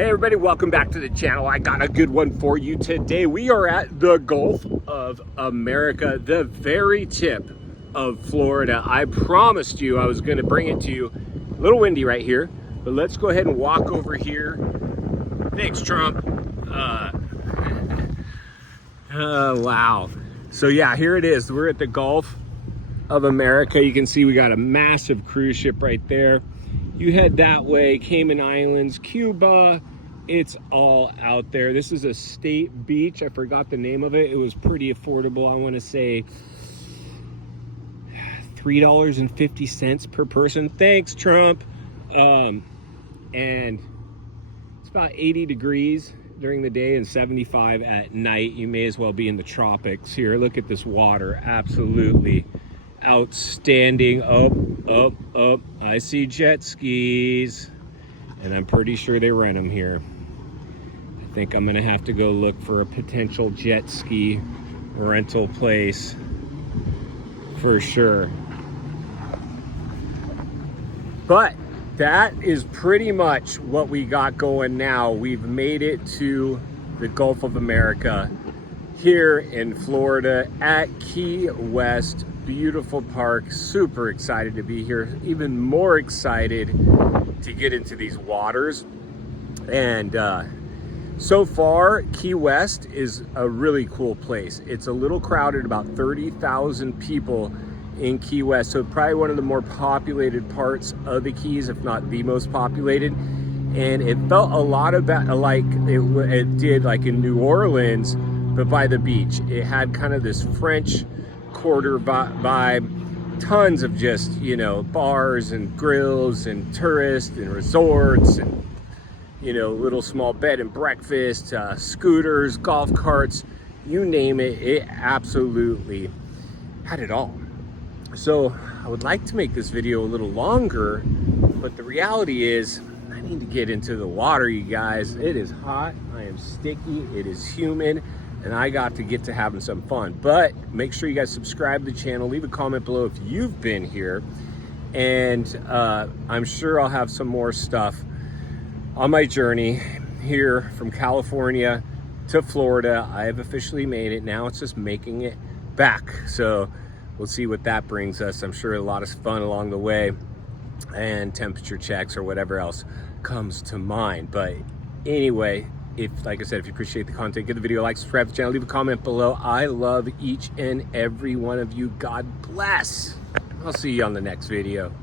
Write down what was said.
Hey everybody, welcome back to the channel. I got a good one for you today. We are at the Gulf of America, the very tip of Florida. I promised you I was going to bring it to you. A little windy right here, but let's go ahead and walk over here. Thanks, Trump. Wow. So yeah, here it is. We're at the Gulf of America. You can see we got a massive cruise ship right there. You head that way, Cayman Islands, Cuba, it's all out there. This is a state beach. I forgot the name of it. It was pretty affordable. I want to say $3.50 per person. Thanks, Trump. And it's about 80 degrees during the day and 75 at night. You may as well be in the tropics here. Look at this water. Absolutely outstanding. Up. I see jet skis, and I'm pretty sure they rent them here. I think I'm gonna have to go look for a potential jet ski rental place for sure. But that is pretty much what we got going now. We've made it to the Gulf of America here in Florida at Key West. Beautiful park, super excited to be here, even more excited to get into these waters. And so far, Key West is a really cool place. It's a little crowded, about 30,000 people in Key West, so probably one of the more populated parts of the Keys, if not the most populated. And it felt a lot about like it did like in New Orleans, but by the beach. It had kind of this French Quarter vibe, tons of just, you know, bars and grills and tourists and resorts and, you know, little small bed and breakfast, scooters, golf carts, you name it. It absolutely had it all. So I would like to make this video a little longer, but the reality is I need to get into the water, you guys. It is hot, I am sticky, it is humid, and I got to get to having some fun. But make sure you guys subscribe to the channel, leave a comment below if you've been here, and I'm sure I'll have some more stuff on my journey here from California to Florida. I have officially made it. Now it's just making it back. So we'll see what that brings us. I'm sure a lot of fun along the way and temperature checks or whatever else comes to mind. But anyway, like I said, if you appreciate the content, give the video a like, subscribe to the channel, leave a comment below. I love each and every one of you. God bless. I'll see you on the next video.